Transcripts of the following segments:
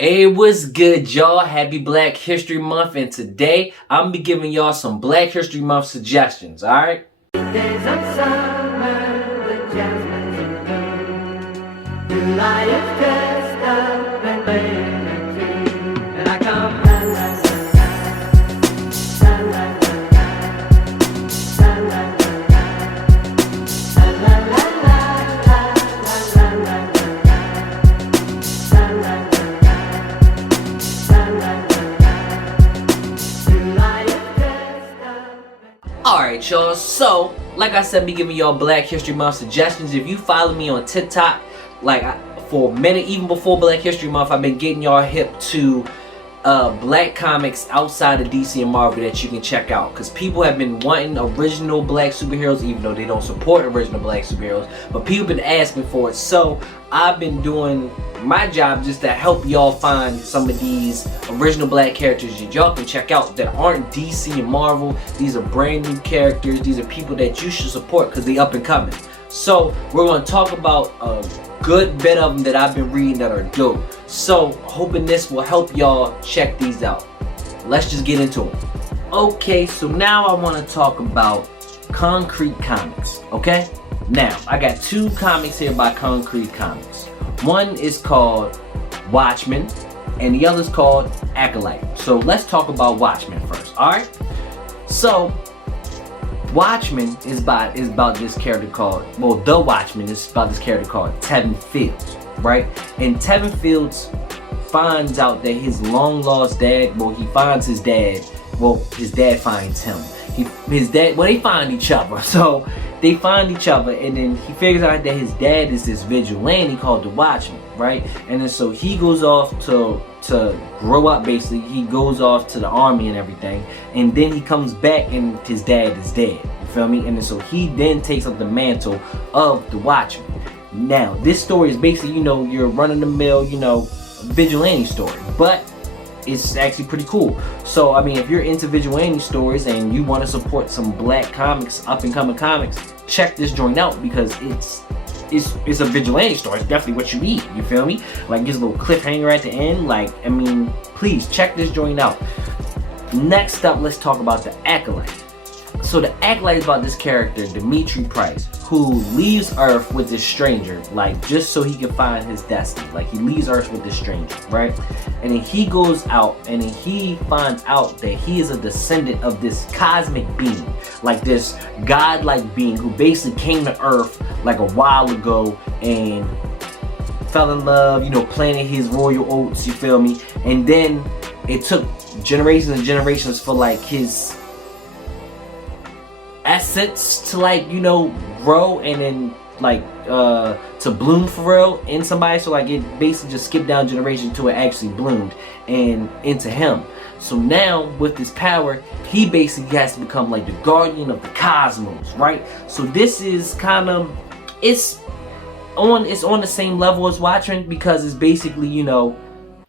Hey, what's good, y'all? Happy Black History Month, and today I'm gonna be giving y'all some Black History Month suggestions, alright? Days of summer with jasmine in bloom, July is dressed up and playing a tune, and I come la la la la, la la la la, la la la la, la la la la, la la la la. Alright, y'all, so like I said, be giving y'all Black History Month suggestions. If you follow me on TikTok, for a minute, even before Black History Month, I've been getting y'all hip to black comics outside of DC and Marvel that you can check out, because people have been wanting original black superheroes, even though they don't support original black superheroes, but people have been asking for it. So I've been doing my job just to help y'all find some of these original black characters that y'all can check out that aren't DC and Marvel. These are brand new characters. These are people that you should support because they up and coming. So we're going to talk about a good bit of them that I've been reading that are dope. So hoping this will help y'all check these out. Let's just get into them. Okay, so now I want to talk about Concrete Comics, okay? Now, I got two comics here by Concrete Comics. One is called Watchmen, and the other is called Acolyte. So let's talk about Watchmen first, alright? So, Watchmen is about this character called, The Watchmen is about this character called Tevin Fields, right? And Tevin Fields finds out that his long lost dad, he finds his dad, his dad finds him. They find each other. So they find each other, and then he figures out that his dad is this vigilante called the Watchman, right? And then so he goes off to grow up, basically. He goes off to the army and everything, and then he comes back and his dad is dead. You feel me? And then so he then takes up the mantle of the Watchman. Now, this story is basically, your run-of-the-mill, vigilante story, but it's actually pretty cool. So, I mean, if you're into vigilante stories and you want to support some black comics, up-and-coming comics, check this joint out, because it's a vigilante story. It's definitely what you need, you feel me? Like, gives a little cliffhanger at the end. Like, I mean, please check this joint out. Next up, let's talk about the Acolyte. So the Acolyte is about this character, Dimitri Price, who leaves Earth with this stranger, like, just so he can find his destiny. Like, he leaves Earth with this stranger, right? And then he goes out, and then he finds out that he is a descendant of this cosmic being, like this godlike being who basically came to Earth like a while ago and fell in love, planted his royal oats, you feel me? And then it took generations and generations for like his assets to grow and then to bloom for real in somebody. So it basically just skipped down generations till it actually bloomed and into him. So now with this power, he basically has to become like the guardian of the cosmos, right? So this is kind of, it's on the same level as Watchmen, because it's basically,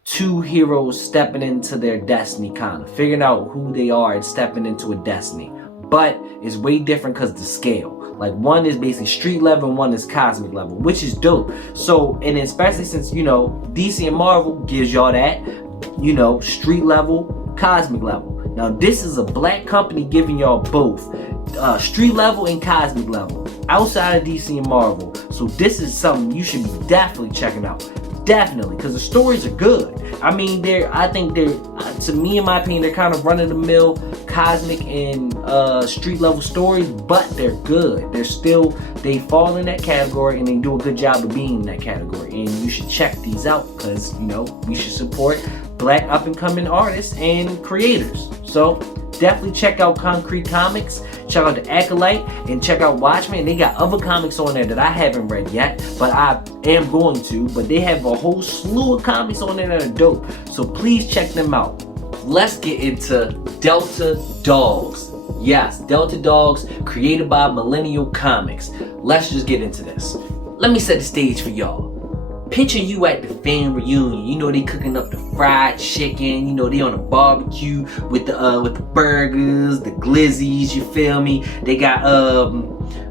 two heroes stepping into their destiny, kind of figuring out who they are and stepping into a destiny. But it's way different because the scale. Like, one is basically street level and one is cosmic level, which is dope. So, and especially since, DC and Marvel gives y'all that, street level, cosmic level. Now, this is a black company giving y'all both street level and cosmic level outside of DC and Marvel. So this is something you should be definitely checking out. Definitely, because the stories are good. I mean, I think they're, to me, in my opinion, they're kind of run-of-the-mill cosmic and street level stories, but they're good. They fall in that category, and they do a good job of being in that category. And you should check these out, because we should support black up-and-coming artists and creators. So definitely check out Concrete Comics, check out the Acolyte, and check out Watchmen. They got other comics on there that I haven't read yet, but I am going to. But they have a whole slew of comics on there that are dope, so please check them out. Let's get into Delta Dogs. Yes, Delta Dogs, created by Millennial Comics. Let's just get into this. Let me set the stage for y'all. Picture you at the family reunion. They cooking up the fried chicken. They on a barbecue with the burgers, the glizzies. You feel me? They got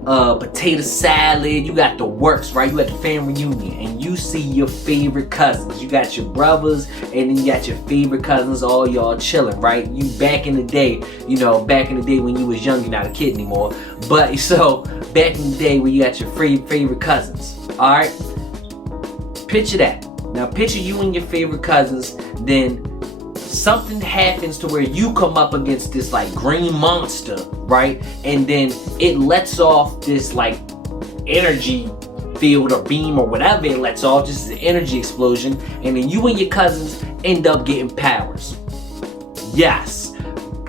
potato salad, you got the works, right? You at the family reunion and you see your favorite cousins. You got your brothers and then you got your favorite cousins, all y'all chilling, right? You back in the day, back in the day when you was young, you're not a kid anymore. But so back in the day when you got your favorite cousins, all right? Picture that. Now picture you and your favorite cousins, then something happens to where you come up against this like green monster, right? And then it lets off this like energy field or beam or whatever it lets off, just an energy explosion, and then you and your cousins end up getting powers. Yes,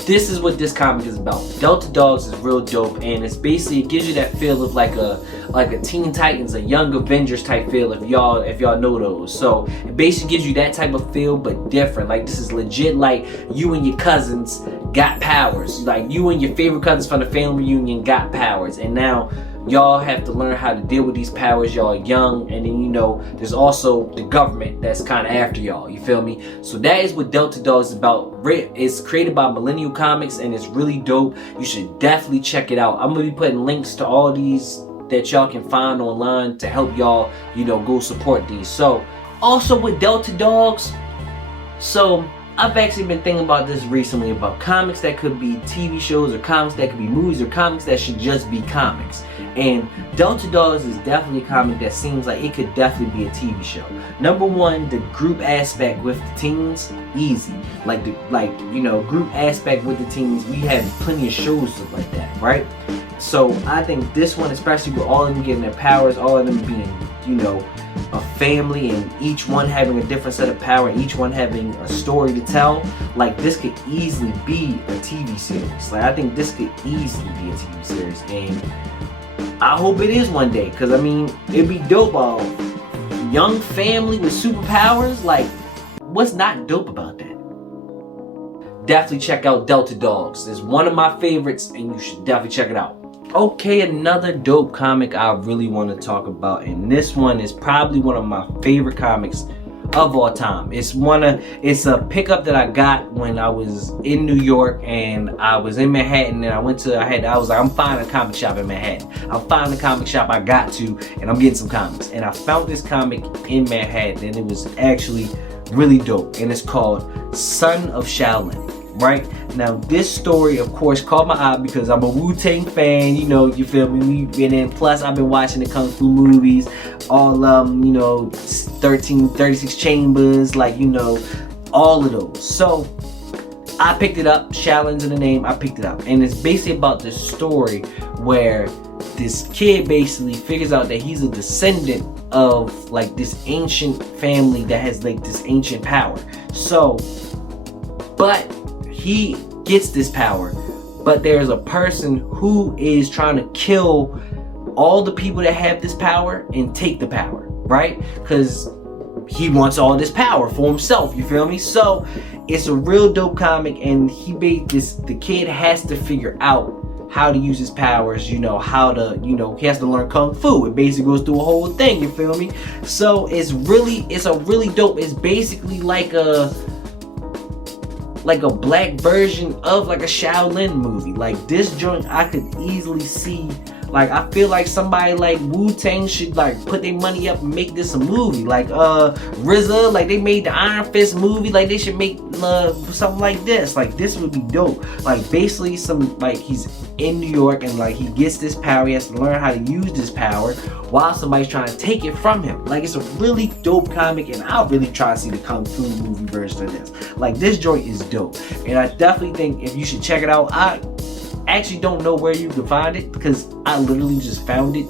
this is what this comic is about. Delta Dogs is real dope, and it's basically, it gives you that feel of like a Teen Titans, a Young Avengers type feel, if y'all know those. So it basically gives you that type of feel, but different. Like this is legit, like you and your cousins got powers. Like you and your favorite cousins from the family reunion got powers, and now y'all have to learn how to deal with these powers. Y'all are young, and then there's also the government that's kind of after y'all, you feel me? So that is what Delta Dogs is about. It's created by Millennial Comics, and it's really dope. You should definitely check it out. I'm gonna be putting links to all these that y'all can find online to help y'all, go support these. So also with Delta Dogs, so I've actually been thinking about this recently, about comics that could be TV shows, or comics that could be movies, or comics that should just be comics. And Delta Dogs is definitely a comic that seems like it could definitely be a TV show. Number one, the group aspect with the teens, easy. Group aspect with the teens, we have plenty of shows like that, right? So I think this one, especially with all of them getting their powers, all of them being, a family, and each one having a different set of power, and each one having a story to tell, like this could easily be a TV series. Like I think this could easily be a TV series, and I hope it is one day, because I mean, it'd be dope. Young family with superpowers, like what's not dope about that? Definitely check out Delta Dogs. It's one of my favorites, and you should definitely check it out. Okay, another dope comic I really want to talk about, and this one is probably one of my favorite comics of all time. It's a pickup that I got when I was in New York, and I was in Manhattan, and I was like, I'm finding a comic shop in Manhattan. I'm finding a comic shop, I got to, and I'm getting some comics. And I found this comic in Manhattan, and it was actually really dope, and it's called Son of Shaolin. Right now, this story, of course, caught my eye because I'm a Wu-Tang fan. You feel me? We've been in. Plus, I've been watching the Kung Fu movies, all 36 Chambers, all of those. So I picked it up. Shaolin's in the name. I picked it up, and it's basically about this story where this kid basically figures out that he's a descendant of this ancient family that has this ancient power. But he gets this power, but there's a person who is trying to kill all the people that have this power and take the power, right? Because he wants all this power for himself, you feel me? So it's a real dope comic, and the kid has to figure out how to use his powers, he has to learn Kung Fu. It basically goes through a whole thing, you feel me? So it's a really dope, it's basically like a black version of a Shaolin movie. Like this joint, I could easily see. I feel like somebody like Wu-Tang should put their money up and make this a movie. RZA, they made the Iron Fist movie. They should make something like this. This would be dope. Basically he's in New York, and he gets this power. He has to learn how to use this power while somebody's trying to take it from him. It's a really dope comic, and I'll really try to see the Kung Fu movie version of this. This joint is dope, and I definitely think if you should check it out. I actually don't know where you can find it because I literally just found it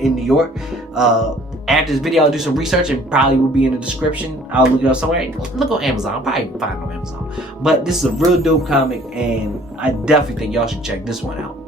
in New York. After this video, I'll do some research and probably will be in the description. I'll look it up somewhere. Look on Amazon. I'll probably find it on Amazon. But this is a real dope comic, and I definitely think y'all should check this one out.